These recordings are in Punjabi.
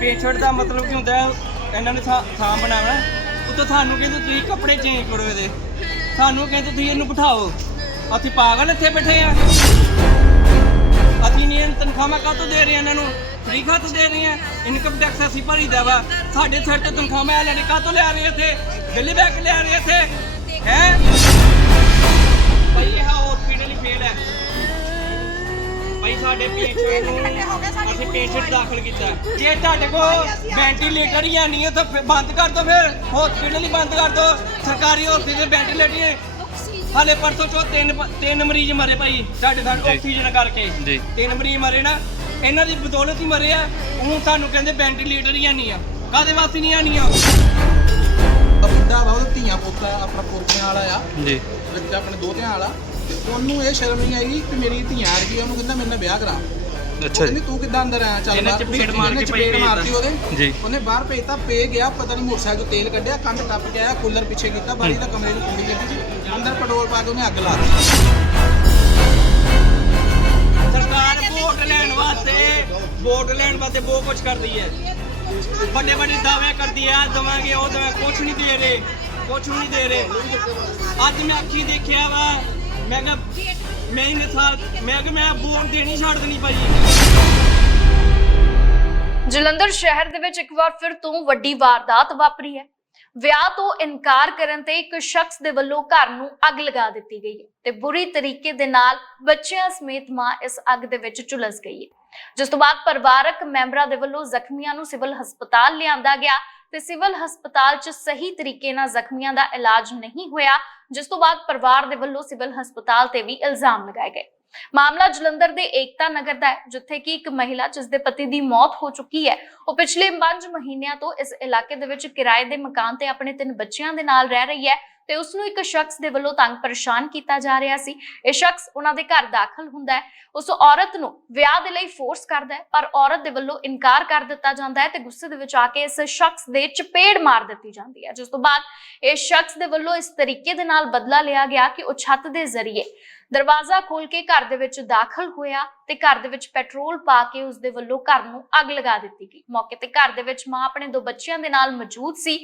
ਪੇਸ਼ੈਂਟ ਦਾ ਮਤਲਬ ਕੀ ਹੁੰਦਾ ਹੈ, ਇਹਨਾਂ ਨੇ ਥਾਂ ਥਾਂ ਬਣਾਉਣਾ ਉੱਤੋਂ ਤੁਹਾਨੂੰ ਕਹਿੰਦੇ ਤੁਸੀਂ ਕੱਪੜੇ ਚੇਂਜ ਕਰੋ ਇਹਦੇ। ਸਾਨੂੰ ਕਹਿੰਦੇ ਤੁਸੀਂ ਇਹਨੂੰ ਬਿਠਾਓ। ਅਸੀਂ ਪਾਗਲ ਇੱਥੇ ਬੈਠੇ ਆ ਅਸੀਂ ਨਹੀਂ ਇਹਨਾਂ ਤਨਖਾਹਾਂ ਕਾਹਤੋਂ ਦੇ ਰਹੇ ਹਾਂ ਇਹਨਾਂ ਨੂੰ? ਫ੍ਰੀ ਖਾਤ ਦੇ ਰਹੇ ਹਾਂ? ਇਨਕਮ ਟੈਕਸ ਅਸੀਂ ਭਰੀਦਾ ਵਾ। ਸਾਡੇ ਸਿਰ ਤੇ ਤਨਖਾਹਾਂ ਲੈਣੇ ਕਾਹਤੋਂ ਲਿਆ ਰਹੇ ਇੱਥੇ? ਦਿੱਲੀ ਬੈਕ ਲਿਆ ਰਹੇ ਇੱਥੇ? ਹੈ? ਭਾਈ ਇਹ ਹਸਪੀਟਲ ਹੀ ਫੇਲ ਹੈ। ਭਾਈ ਸਾਡੇ ਪੇਸ਼ੈਂਟ ਨੂੰ ਅਸੀਂ ਪੇਸ਼ੈਂਟ ਦਾਖਲ ਕੀਤਾ। ਜੇ ਤੁਹਾਡੇ ਕੋਲ ਵੈਂਟੀਲੇਟਰ ਹੀ ਨਹੀਂ ਹੈ ਤਾਂ ਫਿਰ ਬੰਦ ਕਰ ਦਿਓ ਫਿਰ। ਹਸਪੀਟਲ ਹੀ ਬੰਦ ਕਰ ਦਿਓ ਸਰਕਾਰੀ ਹਸਪੀਟਲ ਵੈਂਟੀਲੇਟਰ ਹੀ ਹੈ। ਹਾਲੇ ਪਰਸੋਂ ਚੋ ਤਿੰਨ ਤਿੰਨ ਮਰੀਜ਼ ਮਰੇ ਭਾਈ ਸਾਡੇ ਨਾਲ। ਆਕਸੀਜਨ ਕਰਕੇ। ਜੀ। ਤਿੰਨ ਮਰੀਜ਼ ਮਰੇ ਨਾ ਇਹਨਾਂ ਦੀ ਬਦੌਲਤ ਹੀ ਮਰੇ ਆ। ਹੁਣ ਸਾਨੂੰ ਕਹਿੰਦੇ ਵੈਂਟੀਲੇਟਰ ਹੀ ਨਹੀਂ ਆ। ਕਾਦੇ ਵਾਸਤੇ ਨਹੀਂ ਆਣੀ ਆ? ਬੰਦਾ ਵਾ ਉਹਦਾ ਧੀਆਂ ਪੁੱਤ ਆ ਆਪਣਾ ਪੁਰਖਿਆਂ ਵਾਲਾ ਆ। ਜੀ। ਬੱਚਾ ਆਪਣੇ ਦੋਤਿਆਂ ਵਾਲਾ। ਉਹਨੂੰ ਇਹ ਸ਼ਰਮ ਨਹੀਂ ਆਈ ਕਿ ਮੇਰੀ ਧੀਆਂ ਆ ਗਈ ਉਹਨੂੰ ਕਹਿੰਦਾ ਮੇਰੇ ਨਾਲ ਵਿਆਹ ਕਰਾ। ਅੱਛਾ ਜੀ ਤੂੰ ਕਿੱਦਾਂ ਅੰਦਰ ਆਇਆ? ਚੱਲ ਇਹਨੇ। ਚਪੇੜ ਮਾਰ ਕੇ ਚਪੇੜ ਮਾਰਤੀ ਉਹਦੇ। ਜੀ। ਉਹਨੇ ਬਾਹਰ ਭੇਜਤਾ ਪੇ ਗਿਆ ਪਤਾ ਨਹੀਂ ਮੋਟਰਸਾਈਕਲ ਤੋਂ ਤੇਲ ਕੱਢਿਆ ਕੰਧ ਟੱਪ ਕੇ ਆਇਆ ਕੂਲਰ ਪਿੱਛੇ ਕੀਤਾ ਬਾਰੀ ਦਾ ਕਮਰੇ ਨੂੰ ਕੁੰਡੀ ਲੱਗੀ ਸੀ। ਅੰਦਰ ਪੈਟਰੋਲ ਪਾ ਕੇ ਉਹਨੇ ਅੱਗ ਲਾ ਦਿੱਤੀ। ਸਰਕਾਰ ਵੋਟ ਲੈਣ ਵਾਸਤੇ ਵੋਟ ਲੈਣ ਵਾਸਤੇ ਬਹੁਤ ਕੁਝ ਕਰਦੀ ਹੈ। ਵੱਡੇ ਵੱਡੇ ਦਾਅਵੇ ਕਰਦੀ ਹੈ ਦਵਾਂਗੇ ਉਹ ਦਵਾਂ ਕੁਝ ਨਹੀਂ ਦੇ ਰਹੇ ਕੁਝ ਨਹੀਂ ਦੇ ਰਹੇ। ਅੱਜ ਮੈਂ ਅੱਖੀ ਦੇਖਿਆ ਵਾ ਮੈਂ ਕਿਹਾ, ਮੈਂ ਇਹਨੇ ਸਾਲ ਮੈਂ ਕਿਹਾ, ਮੈਂ ਵੋਟ ਦੇਣੀ ਛੱਡ ਦੇਣੀ ਭਾਈ। ਜਲੰਧਰ ਸ਼ਹਿਰ ਦੇ ਵਿੱਚ ਇੱਕ ਵਾਰ ਫਿਰ ਤੋਂ ਵੱਡੀ ਵਾਰਦਾਤ ਵਾਪਰੀ ਹੈ। ਵਿਆਹ ਤੋਂ ਇਨਕਾਰ ਕਰਨ ਤੇ ਇੱਕ ਸ਼ਖਸ ਦੇ ਵੱਲੋਂ ਘਰ ਨੂੰ ਅੱਗ ਲਗਾ ਦਿੱਤੀ ਗਈ ਹੈ ਤੇ ਬੁਰੀ ਤਰੀਕੇ ਦੇ ਨਾਲ ਬੱਚਿਆਂ ਸਮੇਤ ਮਾਂ ਇਸ ਅੱਗ ਦੇ ਵਿੱਚ ਝੁਲਸ ਗਈ ਹੈ। ਜਿਸ ਤੋਂ ਬਾਅਦ ਪਰਿਵਾਰਕ ਮੈਂਬਰਾਂ ਦੇ ਵੱਲੋਂ ਜ਼ਖਮੀਆਂ ਨੂੰ ਸਿਵਲ ਹਸਪਤਾਲ ਲਿਆਂਦਾ ਗਿਆ ਤੇ ਸਿਵਲ ਹਸਪਤਾਲ 'ਚ ਸਹੀ ਤਰੀਕੇ ਨਾਲ ਜ਼ਖਮੀਆਂ ਦਾ ਇਲਾਜ ਨਹੀਂ ਹੋਇਆ, ਜਿਸ ਤੋਂ ਬਾਅਦ ਪਰਿਵਾਰ ਦੇ ਵੱਲੋਂ ਸਿਵਲ ਹਸਪਤਾਲ ਤੇ ਵੀ ਇਲਜ਼ਾਮ ਲਗਾਏ ਗਏ। ਮਾਮਲਾ ਜਲੰਧਰ ਦੇ ਏਕਤਾ ਨਗਰ ਦਾ ਹੈ, ਜਿੱਥੇ ਕਿ ਇੱਕ ਮਹਿਲਾ ਜਿਸ ਦੇ ਪਤੀ ਦੀ ਮੌਤ ਹੋ ਚੁੱਕੀ ਹੈ। ਉਹ ਪਿਛਲੇ 5 ਮਹੀਨਿਆਂ ਤੋਂ ਇਸ ਇਲਾਕੇ ਦੇ ਵਿੱਚ ਕਿਰਾਏ ਦੇ ਮਕਾਨ ਤੇ ਆਪਣੇ ਤਿੰਨ ਬੱਚਿਆਂ ਦੇ ਨਾਲ ਰਹਿ ਰਹੀ ਹੈ ਤੇ ਉਸ ਨੂੰ ਇੱਕ ਸ਼ਖਸ ਦੇ ਵੱਲੋਂ ਤੰਗ ਪਰੇਸ਼ਾਨ ਕੀਤਾ ਜਾ ਰਿਹਾ ਸੀ। ਇਹ ਸ਼ਖਸ ਉਹਨਾਂ ਦੇ ਘਰ ਦਾਖਲ ਹੁੰਦਾ ਹੈ। ਉਸ ਔਰਤ ਨੂੰ ਵਿਆਹ ਦੇ ਲਈ ਫੋਰਸ ਕਰਦਾ ਹੈ, ਪਰ ਔਰਤ ਦੇ ਵੱਲੋਂ ਇਨਕਾਰ ਕਰ ਦਿੱਤਾ ਜਾਂਦਾ ਹੈ ਤੇ ਗੁੱਸੇ ਦੇ ਵਿੱਚ ਆ ਕੇ ਇਸ ਸ਼ਖਸ ਦੇ ਚਪੇੜ ਮਾਰ ਦਿੱਤੀ ਜਾਂਦੀ ਹੈ। ਜਿਸ ਤੋਂ ਬਾਅਦ ਇਹ ਸ਼ਖਸ ਦੇ ਵੱਲੋਂ ਇਸ ਤਰੀਕੇ ਦੇ ਨਾਲ ਬਦਲਾ ਲਿਆ ਗਿਆ ਕਿ ਉਹ ਛੱਤ ਦੇ ਜ਼ਰੀਏ ਦਰਵਾਜ਼ਾ ਖੋਲ ਕੇ ਘਰ ਦੇ ਵਿੱਚ ਦਾਖਲ ਹੋਇਆ ਤੇ ਘਰ ਦੇ ਵਿੱਚ ਪੈਟਰੋਲ ਪਾ ਕੇ ਉਸ ਦੇ ਵੱਲੋਂ ਘਰ ਨੂੰ ਅੱਗ ਲਗਾ ਦਿੱਤੀ ਗਈ। ਮੌਕੇ ਤੇ ਘਰ ਦੇ ਵਿੱਚ ਮਾਂ ਆਪਣੇ ਦੋ ਬੱਚਿਆਂ ਦੇ ਨਾਲ ਮੌਜੂਦ ਸੀ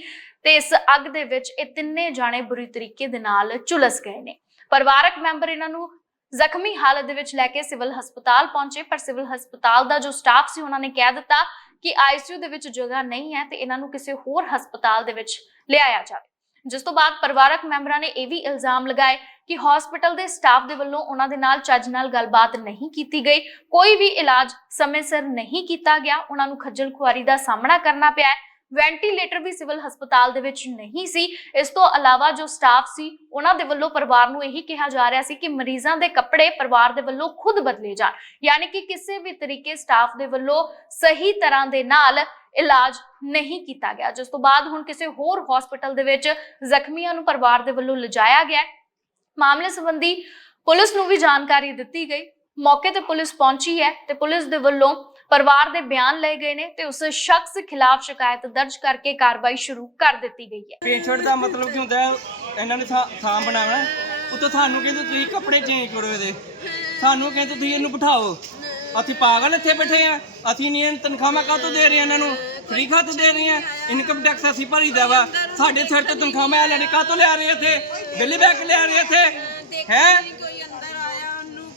ਤੇ ਇਸ ਅੱਗ ਦੇ ਵਿੱਚ ਇਹ ਤਿੰਨੇ ਜਾਣੇ ਬੁਰੀ ਤਰੀਕੇ ਦੇ ਨਾਲ ਝੁਲਸ ਗਏ ਨੇ। ਪਰਿਵਾਰਕ ਮੈਂਬਰ ਇਹਨਾਂ ਨੂੰ ਜ਼ਖਮੀ ਹਾਲਤ ਦੇ ਵਿੱਚ ਲੈ ਕੇ ਸਿਵਲ ਹਸਪਤਾਲ ਪਹੁੰਚੇ, ਪਰ ਸਿਵਲ ਹਸਪਤਾਲ ਦਾ ਜੋ ਸਟਾਫ ਸੀ ਉਹਨਾਂ ਨੇ ਕਹਿ ਦਿੱਤਾ ਕਿ ਆਈਸੀਯੂ ਦੇ ਵਿੱਚ ਜਗ੍ਹਾ ਨਹੀਂ ਹੈ ਤੇ ਇਹਨਾਂ ਨੂੰ ਕਿਸੇ ਹੋਰ ਹਸਪਤਾਲ ਦੇ ਵਿੱਚ ਲਿਆਇਆ ਜਾਵੇ। ਜਿਸ ਤੋਂ ਬਾਅਦ ਪਰਿਵਾਰਕ ਮੈਂਬਰਾਂ ਨੇ ਇਹ ਵੀ ਇਲਜ਼ਾਮ ਲਗਾਏ ਕਿ ਹਸਪੀਟਲ ਦੇ ਸਟਾਫ ਦੇ ਵੱਲੋਂ ਉਹਨਾਂ ਦੇ ਨਾਲ ਚੱਜ ਨਾਲ ਗੱਲਬਾਤ ਨਹੀਂ ਕੀਤੀ ਗਈ। ਕੋਈ ਵੀ ਇਲਾਜ ਸਮੇਂ ਸਿਰ ਨਹੀਂ ਕੀਤਾ ਗਿਆ। ਉਹਨਾਂ ਨੂੰ ਖੱਜਲ ਖੁਆਰੀ ਦਾ ਸਾਹਮਣਾ ਕਰਨਾ ਪਿਆ ਵੈਂਟੀਲੇਟਰ ਵੀ ਸਿਵਲ ਹਸਪਤਾਲ ਦੇ ਵਿੱਚ ਨਹੀਂ ਸੀ। ਇਸ ਤੋਂ ਇਲਾਵਾ ਜੋ ਸਟਾਫ ਸੀ, ਉਹਨਾਂ ਦੇ ਵੱਲੋਂ ਪਰਿਵਾਰ ਨੂੰ ਇਹੀ ਕਿਹਾ ਜਾ ਰਿਹਾ ਸੀ ਕਿ ਮਰੀਜ਼ਾਂ ਦੇ ਕੱਪੜੇ ਪਰਿਵਾਰ ਦੇ ਵੱਲੋਂ ਖੁਦ ਬਦਲੇ ਜਾਣ। ਯਾਨੀ ਕਿ ਕਿਸੇ ਵੀ ਤਰੀਕੇ ਸਟਾਫ ਦੇ ਵੱਲੋਂ ਸਹੀ ਤਰ੍ਹਾਂ ਦੇ ਨਾਲ ਇਲਾਜ ਨਹੀਂ ਕੀਤਾ ਗਿਆ। ਜਿਸ ਤੋਂ ਬਾਅਦ ਹੁਣ ਕਿਸੇ ਹੋਰ ਹਸਪੀਟਲ ਦੇ ਵਿੱਚ ਜ਼ਖਮੀਆਂ ਨੂੰ ਪਰਿਵਾਰ ਦੇ ਵੱਲੋਂ ਲਿਜਾਇਆ ਗਿਆ ਮਾਮਲੇ ਸੰਬੰਧੀ ਪੁਲਿਸ ਨੂੰ ਵੀ ਜਾਣਕਾਰੀ ਦਿੱਤੀ ਗਈ। ਮੌਕੇ ਤੇ ਪੁਲਿਸ ਪਹੁੰਚੀ ਹੈ ਤੇ ਪੁਲਿਸ ਦੇ ਵੱਲੋਂ ਪਰਿਵਾਰ ਦੇ ਬਿਆਨ ਲਏ ਗਏ ਨੇ ਤੇ ਉਸ ਸ਼ਖਸ ਖਿਲਾਫ ਸ਼ਿਕਾਇਤ ਦਰਜ ਕਰਕੇ ਕਾਰਵਾਈ ਸ਼ੁਰੂ ਕਰ ਦਿੱਤੀ ਗਈ ਹੈ। ਪੇਸ਼ੈਂਟ ਦਾ ਮਤਲਬ ਕੀ ਹੁੰਦਾ ਹੈ, ਇਹਨਾਂ ਨੇ ਥਾਂ ਬਣਾਉਣਾ ਉੱਤੋਂ ਤੁਹਾਨੂੰ ਕਹਿੰਦੇ ਤੁਸੀਂ ਕੱਪੜੇ ਚੇਂਜ ਕਰੋ ਇਹਦੇ। ਸਾਨੂੰ ਕਹਿੰਦੇ ਤੁਸੀਂ ਇਹਨੂੰ ਬਿਠਾਓ। ਅਸੀਂ ਪਾਗਲ ਇੱਥੇ ਬੈਠੇ ਆ ਅਸੀਂ ਨਹੀਂ ਇਹਨਾਂ ਤਨਖਾਹਾਂ ਕਾਹਤੋਂ ਦੇ ਰਹੇ ਇਹਨਾਂ ਨੂੰ? ਫ੍ਰੀ ਖਾਤ ਦੇ ਰਹੇ ਹਾਂ ਇਨਕਮ ਟੈਕਸ ਅਸੀਂ ਭਰੀਦਾ ਵਾ। ਸਾਡੇ ਸਿਰ ਤੇ ਤਨਖਾਹਾਂ ਲੈਣੇ ਕਾਹਤੋਂ ਲਿਆ ਰਹੇ ਇੱਥੇ? ਦਿੱਲੀ ਬੈਕ ਲਿਆ ਰਹੇ ਇੱਥੇ? ਹੈ?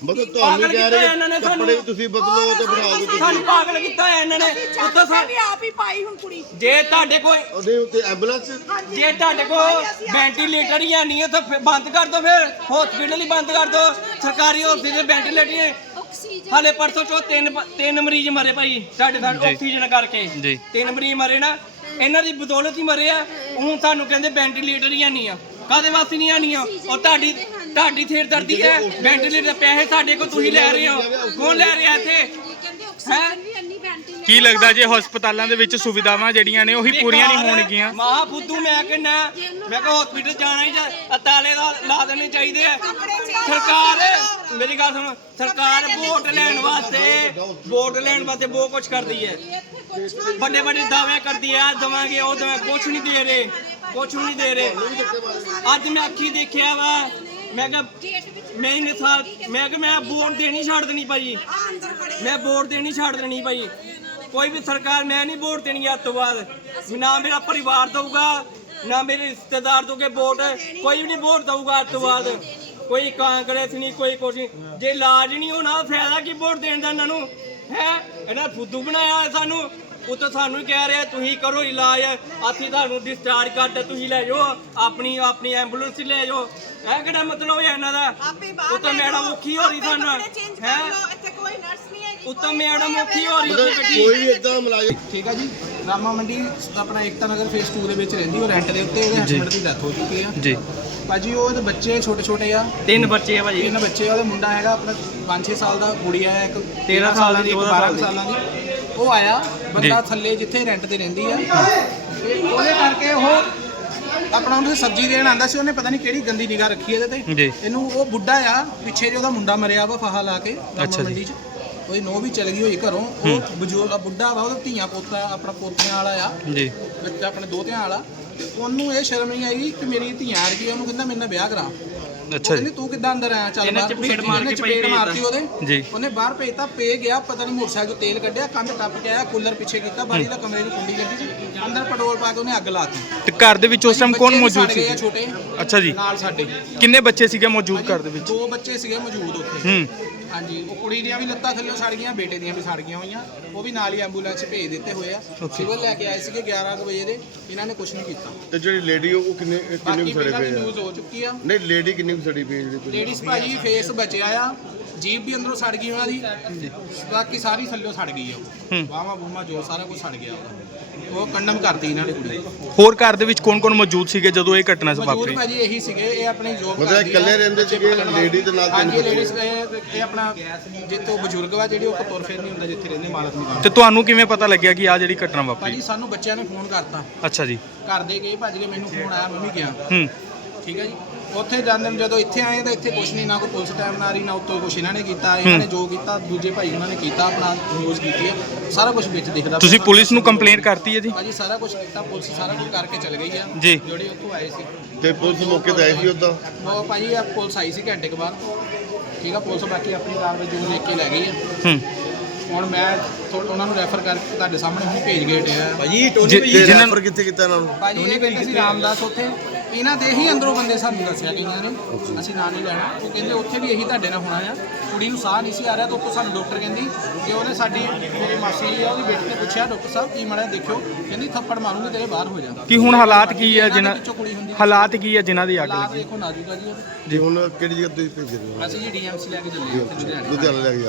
ਮਤਲਬ ਤੁਹਾਨੂੰ ਕਹਿ ਕੀਤਾ ਰਹੇ। ਕੱਪੜੇ ਤੁਸੀਂ ਬਦਲੋ ਤੇ ਬਿਠਾ ਦਿਓ ਤੁਸੀਂ ਸਾਨੂੰ ਪਾਗਲ ਕੀਤਾ ਹੋਇਆ ਇਹਨਾਂ ਨੇ। ਉੱਤੋਂ ਸਾ- ਵੀ ਆਪ ਹੀ ਪਾਈ ਹੁਣ ਕੁੜੀ। ਜੇ ਤੁਹਾਡੇ ਕੋਈ ਉਹਦੇ ਉੱਤੇ ਐਂਬੂਲੈਂਸ ਜੇ ਤੁਹਾਡੇ ਕੋਲ ਵੈਂਟੀਲੇਟਰ ਹੀ ਨਹੀਂ ਹੈ ਤਾਂ ਫਿਰ ਬੰਦ ਕਰ ਦਿਓ ਫਿਰ। ਹਸਪੀਟਲ ਹੀ ਬੰਦ ਕਰ ਦਿਓ। ਸਰਕਾਰੀ ਹਸਪੀਟਲ ਵੈਂਟੀਲੇਟਰ ਹੀ ਹੈ। ਹਾਲੇ ਪਰਸੋਂ ਚੋ ਤਿੰਨ ਤਿੰਨ ਮਰੀਜ਼ ਮਰੇ ਭਾਈ ਸਾਡੇ ਨਾਲ। ਆਕਸੀਜਨ ਕਰਕੇ। ਜੀ। ਤਿੰਨ ਮਰੀਜ਼ ਮਰੇ ਨਾ ਇਹਨਾਂ ਦੀ ਬਦੌਲਤ ਹੀ ਮਰੇ ਆ। ਹੁਣ ਤੁਹਾਨੂੰ ਕਹਿੰਦੇ ਵੈਂਟੀਲੇਟਰ ਹੀ ਨਹੀਂ ਆ। ਕਾਦੇ ਵਾਸਤੇ ਨਹੀਂ ਆਣੀ ਆ? ਉਹ ਤੁਹਾਡੀ ਤੁਹਾਡੀ ਥੇਰ ਦਰਦੀ ਹੈ। ਵੈਂਟੀਲੇਟਰ ਪੈਸੇ ਸਾਡੇ ਕੋਲ ਤੁਸੀਂ ਲੈ ਰਹੇ ਹੋ। ਕੌਣ ਲੈ ਰਿਹਾ ਇੱਥੇ? ਹੈ? ਕੀ ਲੱਗਦਾ ਜੇ ਹਸਪਤਾਲਾਂ ਦੇ ਵਿੱਚ ਸੁਵਿਧਾਵਾਂ ਜਿਹੜੀਆਂ ਨੇ ਉਹੀ ਪੂਰੀਆਂ ਨਹੀਂ ਹੋਣਗੀਆਂ? ਮਹਾ ਬੁੱਧੂ ਮੈਂ ਕਹਿੰਦਾ ਮੈਂ ਕਿਹਾ ਹਸਪੀਟਲ ਜਾਣਾ ਹੀ ਜਾ ਤਾਲੇ ਦਾ ਲਾ ਦੇਣੇ ਚਾਹੀਦੇ ਆ। ਸਰਕਾਰ ਮੇਰੀ ਗੱਲ ਸੁਣ, ਸਰਕਾਰ ਵੋਟ ਲੈਣ ਵਾਸਤੇ, ਵੋਟ ਲੈਣ ਵਾਸਤੇ ਬਹੁਤ ਕੁਝ ਕਰਦੀ ਹੈ। ਵੱਡੇ ਵੱਡੇ ਦਾਅਵੇ ਕਰਦੀ ਹੈ ਆਹ ਦਵਾਂਗੇ, ਉਹ ਦਵਾਂ ਕੁਝ ਨਹੀਂ ਦੇ ਰਹੇ ਕੁਝ ਨਹੀਂ ਦੇ ਰਹੇ। ਅੱਜ ਮੈਂ ਅੱਖੀ ਦੇਖਿਆ ਵਾ, ਮੈਂ ਕਿਹਾ, ਮੈਂ ਇਹਨੇ ਸਾਲ, ਮੈਂ ਕਿਹਾ, ਮੈਂ ਵੋਟ ਦੇਣੀ ਛੱਡ ਦੇਣੀ ਭਾਈ। ਮੈਂ ਵੋਟ ਦੇਣੀ ਛੱਡ ਦੇਣੀ ਭਾਈ। ਕੋਈ ਵੀ ਸਰਕਾਰ, ਮੈਂ ਨਹੀਂ ਵੋਟ ਦੇਣੀ ਅੱਜ ਤੋਂ ਬਾਅਦ। ਨਾ ਮੇਰਾ ਪਰਿਵਾਰ ਦਊਗਾ, ਨਾ ਮੇਰੇ ਰਿਸ਼ਤੇਦਾਰ ਦੋਗੇ ਵੋਟ, ਕੋਈ ਵੀ ਨਹੀਂ ਵੋਟ ਦਊਗਾ ਅੱਜ ਤੋਂ ਬਾਅਦ। ਕੋਈ ਕਾਂਗਰਸ ਨਹੀਂ ਕੋਈ ਕੁਛ ਨਹੀਂ। ਜੇ ਇਲਾਜ ਨਹੀਂ ਹੋਣਾ ਫਾਇਦਾ ਕੀ ਵੋਟ ਦੇਣ ਦਾ ਇਹਨਾਂ ਨੂੰ? ਹੈ? ਇਹਨਾਂ ਫੁੱਦੂ ਬਣਾਇਆ ਹੋਇਆ ਸਾਨੂੰ। ਉਹ ਤਾਂ ਸਾਨੂੰ ਹੀ ਕਹਿ ਰਿਹਾ ਤੁਸੀਂ ਕਰੋ ਇਲਾਜ ਅਸੀਂ ਤੁਹਾਨੂੰ ਡਿਸਚਾਰਜ ਕਰਦੇ ਤੁਸੀਂ ਲੈ ਜਾਓ। ਆਪਣੀ ਆਪਣੀ ਐਂਬੂਲੈਂਸ ਲੈ ਜਾਓ। ਇਹ ਕਿਹੜਾ ਮਤਲਬ ਹੈ ਇਹਨਾਂ ਦਾ? ਆਪੇ ਬਾਹਰ ਉਹ ਤਾਂ ਲੈ ਮੈਡਮ ਔਖੀ ਹੋ ਰਹੀ ਸਾਨੂੰ। ਹੈ? ਇੱਥੇ ਕੋਈ ਨਰਸ ਨਹੀਂ ਹੈਗੀ ਉਹ ਤਾਂ ਕੋਈ- ਮੈਡਮ ਔਖੀ ਹੋ ਰਹੀ ਉੱਥੇ ਗੱਡੀ ਕੋਈ ਇਦਾਂ ਮੁਲਾਜ਼ਮ ਠੀਕ ਆ ਜੀ। ਰਾਮਾ ਮੰਡੀ ਆਪਣਾ ਏਕਤਾ ਨਗਰ ਫੇਸ 2 ਦੇ ਵਿੱਚ ਰਹਿੰਦੀ ਉਹ ਰੈਂਟ ਦੇ ਉੱਤੇ ਉਹਦੇ ਹਸਬੰਡ ਦੀ ਡੈਥ ਹੋ ਚੁੱਕੀ ਆ। ਜੀ। ਭਾਜੀ ਉਹਦੇ ਬੱਚੇ ਛੋਟੇ ਛੋਟੇ ਆ। ਤਿੰਨ ਬੱਚੇ ਆ ਭਾਜੀ। ਤਿੰਨ ਬੱਚੇ ਆ, ਉਹਦਾ ਮੁੰਡਾ ਹੈਗਾ ਆਪਣਾ 5-6 ਸਾਲ ਦਾ ਗੁੜੀਆ ਹੈ ਇੱਕ 13 ਸਾਲਾਂ ਦੀ, ਇੱਕ 14 12 ਸਾਲਾਂ ਦੀ। ਉਹ ਆਇਆ ਬੰਦਾ ਥੱਲੇ ਜਿੱਥੇ ਰੈਂਟ ਤੇ ਰਹਿੰਦੀ ਆ। ਉਹਦੇ ਕਰਕੇ ਉਹ ਆਪਣਾ ਉਹਨੂੰ ਸਬਜ਼ੀ ਦੇਣ ਆਂਦਾ ਸੀ ਉਹਨੇ ਪਤਾ ਨਹੀਂ ਕਿਹੜੀ ਗੰਦੀ ਨਿਗਾਹ ਰੱਖੀ ਇਹਦੇ ਤੇ। ਇਹਨੂੰ ਉਹ ਬੁੱਢਾ ਆ ਪਿੱਛੇ ਜੇ ਉਹਦਾ ਮੁੰਡਾ ਮਰਿਆ ਵਾ ਫਾਹਾ ਲਾ ਕੇ। ਮੰਡੀ 'ਚ। ਉਹਦੀ ਨੋ ਵੀ ਚਲ ਗਈ ਹੋਈ ਘਰੋਂ। ਉਹ ਬਜ਼ੁਰਗ ਬੁੱਢਾ ਵਾ ਉਹਦਾ ਧੀਆਂ ਪੋਤਾ ਆਪਣਾ ਪੋਤਿਆਂ ਵਾਲਾ ਆ। ਜੀ। ਬੱਚਾ ਆਪਣੇ ਦੋਤਿਆਂ ਵਾਲਾ। ਤੇ ਉਹਨੂੰ ਇਹ ਸ਼ਰਮ ਨਹੀਂ ਆਈ ਕਿ ਮੇਰੀ ਧੀਆਂ ਆ ਗਈ ਉਹਨੂੰ ਕਹਿੰਦਾ ਮੇਰੇ ਨਾਲ ਵਿਆਹ ਕਰਾ। ਅੱਛਾ ਜੀ। ਤੂੰ ਕਿੱਦਾਂ ਅੰਦਰ ਆਇਆ? ਚੱਲ ਇਹਨੇ ਬਾਹਰ ਚਪੇੜ ਮਾਰ ਕੇ ਚਪੇੜ ਮਾਰਤੀ ਉਹਦੇ। ਜੀ। ਉਹਨੇ ਬਾਹਰ ਭੇਜਤਾ ਪੇ ਗਿਆ ਪਤਾ ਨਹੀਂ ਮੋਟਰਸਾਈਕਲ ਤੋਂ ਤੇਲ ਕੱਢਿਆ ਕੰਧ ਟੱਪ ਕੇ ਆਇਆ ਕੂਲਰ ਪਿੱਛੇ ਕੀਤਾ ਬਾਰੀ ਦਾ ਕਮਰੇ ਨੂੰ ਕੁੰਡੀ ਲੱਗੀ ਸੀ। ਅੰਦਰ ਪੈਟਰੋਲ ਪਾ ਕੇ ਉਹਨੇ ਅੱਗ ਲਾਤੀ ਤੇ ਘਰ ਦੇ ਵਿੱਚ ਉਸ ਟਾਈਮ ਕੌਣ ਮੌਜੂਦ ਸੀ ਛੋਟੇ। ਅੱਛਾ ਜੀ। ਨਾਲ ਸਾਡੇ। ਕਿੰਨੇ ਬੱਚੇ ਸੀਗੇ ਮੌਜੂਦ ਘਰ ਦੇ ਵਿੱਚ? ਦੋ ਬੱਚੇ ਸੀਗੇ ਮੌਜੂਦ ਉੱਥੇ। ਹੂੰ। ਹਾਂਜੀ ਉਹ ਕੁੜੀ ਦੀਆਂ ਵੀ ਲੱਤਾਂ ਥੱਲੇ ਸੜ ਗਈਆਂ ਬੇਟੇ ਦੀਆਂ ਵੀ ਸੜ ਗਈਆਂ ਹੋਈਆਂ। ਉਹ ਵੀ ਨਾਲ ਹੀ ਐਂਬੂਲੈਂਸ 'ਚ ਭੇਜ ਦਿੱਤੇ ਹੋਏ ਆ। ਸਿਵਲ ਲੈ ਕੇ ਆਏ ਸੀਗੇ 11 ਕੁ ਵਜੇ ਦੇ ਇਹਨਾਂ ਨੇ ਕੁਝ ਨਹੀਂ ਕੀਤਾ। ਤੇ ਜਿਹੜੀ ਲੇਡੀ ਉਹ ਕਿੰਨੇ ਕਿੰਨੇ ਬਾਕੀ ਕੁ ਸੜੇ ਪਹਿਲਾਂ ਵੀ ਪਏ ਆ? ਨਿਊਜ਼ ਹੋ ਚੁੱਕੀ ਆ। ਨਹੀਂ ਲੇਡੀ ਕਿੰਨੀ ਕੁ ਸੜੀ ਪਈ ਜਿਹੜੀ ਤੁਸੀਂ ਲੇਡੀਜ਼ ਭਾਜੀ ਫੇਸ ਬਚਿਆ ਆ। ਜੀਬ ਵੀ ਅੰਦਰੋਂ ਸੜ ਗਈ ਉਹਨਾਂ ਦੀ ਬਾਕੀ ਸਾਰੀ ਥੱਲਿਓਂ ਸੜ ਗਈ ਆ ਉਹ। ਬਾਹਾਂ ਬੂਹਾਂ ਜੋ ਸਾਰਾ ਕੁਝ ਸੜ ਗਿਆ ਉਹਦਾ। ਉਹ ਕੰਡਮ ਕਰਤੀ ਇਹਨਾਂ ਨੇ ਕੁੜੀ ਹੋਰ ਘਰ ਦੇ ਵਿੱਚ ਕੌਣ ਕੌਣ ਮੌਜੂਦ ਸੀਗੇ ਜਦੋਂ ਇਹ ਘਟਨਾ ਮਜ਼ਦੂਰ ਵਾਪਰੀ ਭਾਜੀ ਇਹੀ ਸੀਗੇ ਇਹ ਆਪਣੀ ਜੋਬ ਮਤਲਬ ਇਕੱਲੇ ਰਹਿੰਦੇ ਸੀਗੇ, lady ਦੇ ਨਾਲ ਹਾਂਜੀ ਤਿੰਨ ਲੇਡੀਜ਼ ਇਹ ਆਪਣਾ ਜਿੱਤੋਂ ਬਜ਼ੁਰਗ ਵਾ ਜਿਹੜੀ ਉਹ ਤੁਰ ਫਿਰ ਨਹੀਂ ਹੁੰਦਾ ਜਿੱਥੇ ਰਹਿੰਦੇ ਮਾਲਕ ਨਹੀਂ ਤੇ ਤੁਹਾਨੂੰ ਕਿਵੇਂ ਪਤਾ ਲੱਗਿਆ ਕਿ ਆ ਜਿਹੜੀ ਘਟਨਾ ਵਾਪਰੀ? ਭਾਜੀ ਸਾਨੂੰ ਬੱਚਿਆਂ ਨੇ ਫੋਨ ਕਰਤਾ। ਅੱਛਾ ਜੀ। ਘਰ ਦੇ ਗਏ ਭੱਜ ਕੇ ਮੈਨੂੰ ਫੋਨ ਆਇਆ ਮੈਂ ਵੀ ਗਿਆ। ਹੂੰ। ਠੀਕ ਹੈ ਜੀ? ਉੱਥੇ ਜਾਂਦੇ ਨੂੰ ਜਦੋਂ ਇੱਥੇ ਆਏ ਤਾਂ ਇੱਥੇ ਕੁਝ ਨਹੀਂ ਨਾ ਕੋਈ ਪੁਲਿਸ ਟਾਈਮ ਨਾ ਰਹੀ ਨਾ ਉੱਤੋਂ ਕੁਝ ਇਹਨਾਂ ਨੇ ਕੀਤਾ। ਇਹਨਾਂ ਨੇ ਜੋ ਕੀਤਾ ਦੂਜੇ ਭਾਈ ਉਹਨਾਂ ਨੇ ਕੀਤਾ ਆਪਣਾ ਨਿਊਜ਼ ਕੀਤੀ ਹੈ। ਸਾਰਾ ਕੁਝ ਵਿੱਚ ਦਿਖਦਾ ਤੁਸੀਂ। ਪੁਲਿਸ ਨੂੰ ਕੰਪਲੇਂਟ ਕਰਤੀ ਹੈ ਜੀ? ਭਾਜੀ ਸਾਰਾ ਕੁਝ ਕੀਤਾ। ਪੁਲਿਸ ਸਾਰਾ ਕੁਝ ਕਰਕੇ ਚਲ ਗਈ ਆ। ਜੀ। ਜਿਹੜੇ ਉੱਥੋਂ ਆਏ ਸੀ। ਤੇ ਪੁਲਿਸ ਮੌਕੇ ਤੇ ਆਈ ਸੀ ਉਦਾਂ? ਉਹ ਭਾਜੀ ਆ ਪੁਲਿਸ ਆਈ ਸੀ ਘੰਟੇ ਕੁ ਬਾਅਦ। ਠੀਕ ਆ ਪੁਲਿਸ ਬਾਕੀ ਆਪਣੀ ਕਾਰਵਾਈ ਜੋ ਦੇਖ ਕੇ ਲੈ ਗਈ ਆ। ਹੂੰ। ਹੁਣ ਮੈਂ ਥੋ- ਉਹਨਾਂ ਨੂੰ ਰੈਫਰ ਕਰਕੇ ਤੁਹਾਡੇ ਸਾਹਮਣੇ ਹੁਣ ਭੇਜ ਗਏ ਟਿਆ ਭਾਜੀ ਜਿ- ਜਿਨ੍ਹਾਂ ਰੈਫਰ ਕਿੱਥੇ ਕੀਤਾ ਇਹਨਾਂ ਨੂੰ? ਭਾਜੀ ਇਹ ਕਹਿੰਦੇ ਸੀ ਰਾਮਦਾਸ ਉੱਥੇ। ਇਹਨਾਂ ਦੇ ਹੀ ਅੰਦਰੋਂ ਬੰਦੇ ਸਾਨੂੰ ਦੱਸਿਆ ਗਈਆਂ ਨੇ। ਅਸੀਂ ਨਾਂ ਨਹੀਂ ਲੈਣਾ। ਉਹ ਕਹਿੰਦੇ ਉੱਥੇ ਵੀ ਇਹੀ ਤੁਹਾਡੇ ਨਾਲ ਹੋਣਾ ਆ। ਕੁੜੀ ਨੂੰ ਸਾਹ ਨਹੀਂ ਸੀ ਆ ਰਿਹਾ ਤਾਂ ਉੱਥੋਂ ਸਾਨੂੰ ਡਾਕਟਰ ਕਹਿੰਦੀ ਕਿ ਉਹਨੇ ਸਾਡੀ ਮੇਰੀ ਮਾਸੀ ਜੀ ਆ ਉਹਦੀ ਬੇਟੀ ਨੇ ਪੁੱਛਿਆ ਡਾਕਟਰ ਸਾਹਿਬ ਕੀ ਮਾੜਾ ਦੇਖਿਓ? ਕਹਿੰਦੀ ਥੱਪੜ ਮਾਰੂੰਗੀ ਤੇਰੇ ਬਾਹਰ ਹੋ ਜਾ ਕਿ ਹੁਣ ਹਾਲਾਤ ਕੀ ਦੇ ਜਿਨ੍ਹਾਂ ਵਿੱਚੋਂ ਕੁੜੀ ਹੁੰਦੀ ਹਾਲਾਤ ਕੀ ਹੈ ਜਿਨ੍ਹਾਂ ਦੀ ਅੱਗ ਹਾਲਾਤ ਲੱਗੀ? ਦੇਖੋ ਨਾਜ਼ੁਕ ਆ ਜੀ ਉਹਦੇ। ਜੀ ਹੁਣ ਕਿਹੜੀ ਜਗ੍ਹਾ ਤੁਸੀਂ ਭੇਜ ਰਹੇ ਹੋ ਅਸੀਂ ਜੀ ਡੀਐਮਸੀ ਲੈ ਕੇ ਚੱਲੇ ਉੱਥੇ ਲੁਧਿਆਣੇ। ਲੁਧਿਆਣਾ ਲੈ ਕੇ ਜਾ